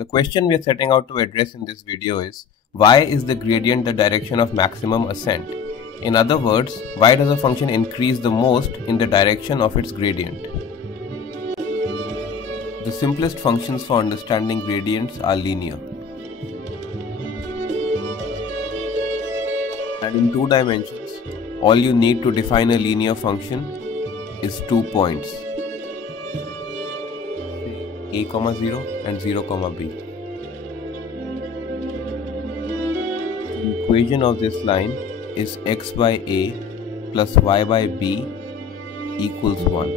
The question we are setting out to address in this video is, why is the gradient the direction of maximum ascent? In other words, why does a function increase the most in the direction of its gradient? The simplest functions for understanding gradients are linear. And in two dimensions, all you need to define a linear function is 2 points, a, 0 and 0, b. The equation of this line is x by a plus y by b equals 1.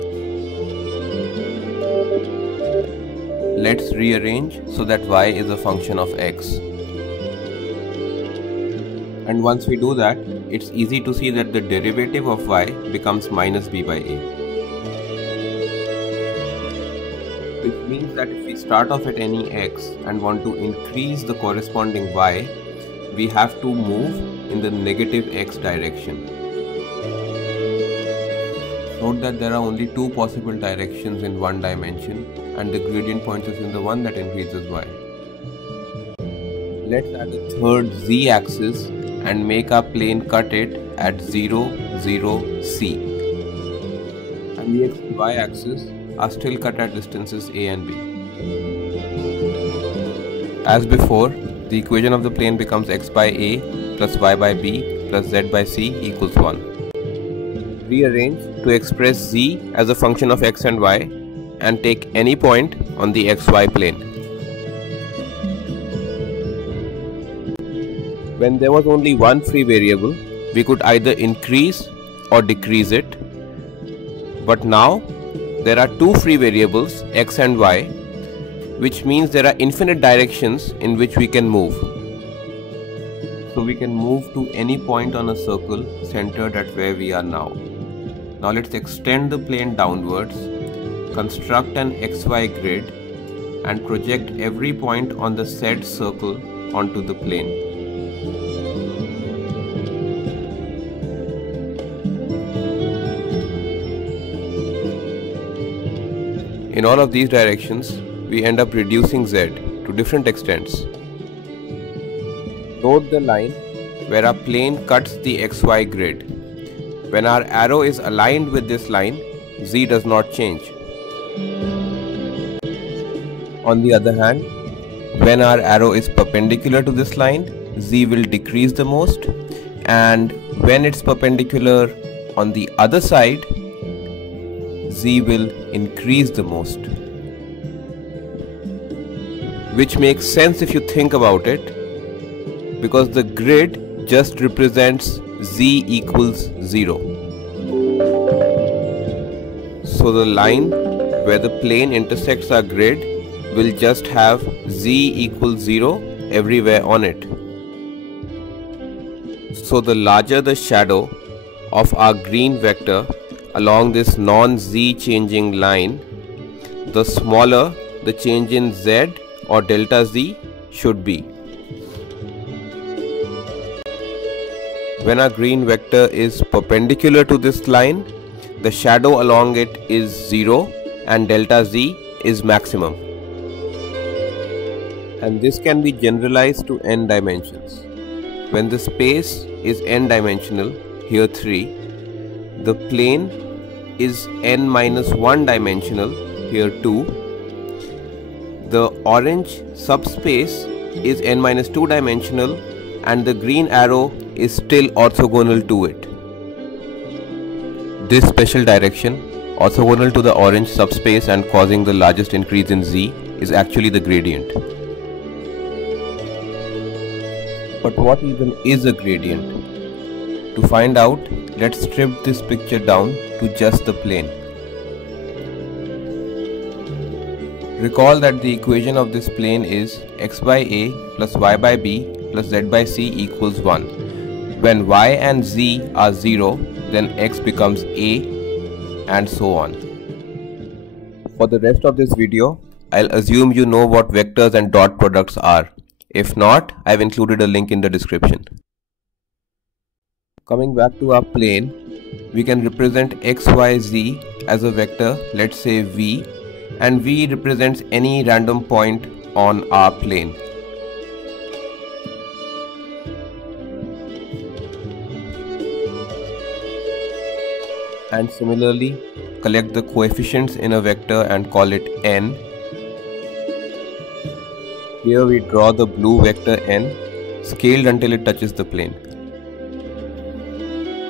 Let's rearrange so that y is a function of x. And once we do that, it's easy to see that the derivative of y becomes minus b by a. Which means that if we start off at any x and want to increase the corresponding y, we have to move in the negative x direction. Note that there are only two possible directions in one dimension and the gradient points us in the one that increases y. Let's add a third z-axis and make our plane cut it at 0, 0, c. And the x and y axis are still cut at distances a and b. As before, the equation of the plane becomes x by a plus y by b plus z by c equals 1. Rearrange to express z as a function of x and y and take any point on the xy plane. When there was only one free variable, we could either increase or decrease it. But now, there are two free variables, x and y, which means there are infinite directions in which we can move. So we can move to any point on a circle centered at where we are now. Now let's extend the plane downwards, construct an xy grid, and project every point on the said circle onto the plane. In all of these directions, we end up reducing z to different extents. Note the line where our plane cuts the xy grid. When our arrow is aligned with this line, z does not change. On the other hand, when our arrow is perpendicular to this line, z will decrease the most, and when it's perpendicular on the other side, z will increase the most. Which makes sense if you think about it, because the grid just represents z equals 0. So the line where the plane intersects our grid will just have z equals 0 everywhere on it. So the larger the shadow of our green vector along this non-z changing line, the smaller the change in z or delta z should be. When our green vector is perpendicular to this line, the shadow along it is 0 and delta z is maximum. And this can be generalized to n dimensions. When the space is n dimensional, here 3, the plane is n minus 1 dimensional, here 2, the orange subspace is n minus 2 dimensional, and the green arrow is still orthogonal to it. This special direction, orthogonal to the orange subspace and causing the largest increase in z, is actually the gradient. But what even is a gradient? To find out, let's strip this picture down to just the plane. Recall that the equation of this plane is x by a plus y by b plus z by c equals 1. When y and z are 0, then x becomes a, and so on. For the rest of this video, I'll assume you know what vectors and dot products are. If not, I've included a link in the description. Coming back to our plane, we can represent x, y, z as a vector, let's say v, and v represents any random point on our plane. And similarly, collect the coefficients in a vector and call it n. Here we draw the blue vector n, scaled until it touches the plane.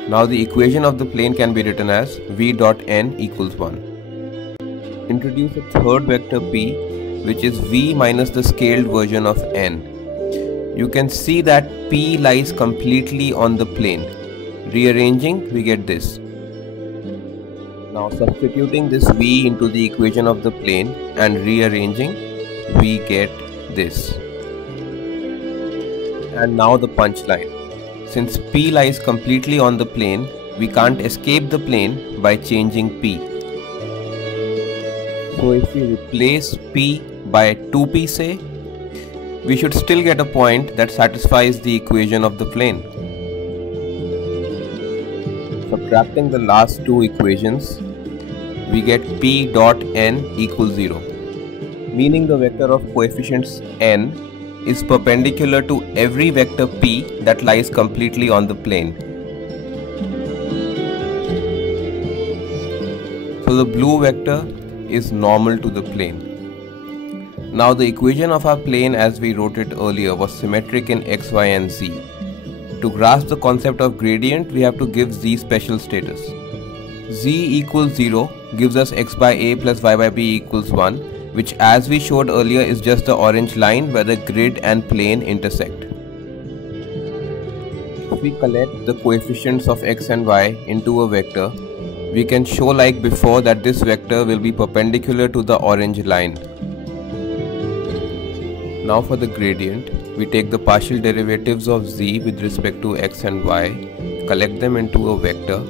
Now the equation of the plane can be written as v dot n equals 1. Introduce a third vector p, which is v minus the scaled version of n. You can see that p lies completely on the plane. Rearranging, we get this. Now substituting this v into the equation of the plane and rearranging, we get this. And now the punchline. Since p lies completely on the plane, we can't escape the plane by changing p. So if we replace p by 2p say, we should still get a point that satisfies the equation of the plane. Subtracting the last two equations, we get p dot n equals 0, meaning the vector of coefficients n is perpendicular to every vector p that lies completely on the plane. So the blue vector is normal to the plane. Now the equation of our plane as we wrote it earlier was symmetric in x, y and z. To grasp the concept of gradient, we have to give z special status. Z equals 0 gives us x by a plus y by b equals 1, which as we showed earlier is just the orange line where the grid and plane intersect. If we collect the coefficients of x and y into a vector, we can show like before that this vector will be perpendicular to the orange line. Now for the gradient, we take the partial derivatives of z with respect to x and y, collect them into a vector,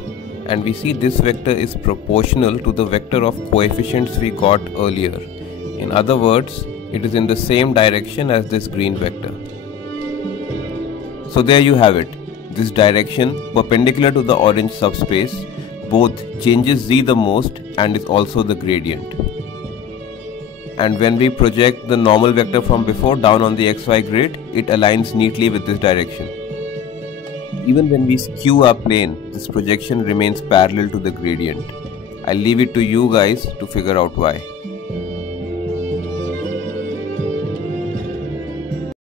and we see this vector is proportional to the vector of coefficients we got earlier. In other words, it is in the same direction as this green vector. So there you have it. This direction, perpendicular to the orange subspace, both changes z the most and is also the gradient. And when we project the normal vector from before down on the xy grid, it aligns neatly with this direction. Even when we skew our plane, this projection remains parallel to the gradient. I'll leave it to you guys to figure out why.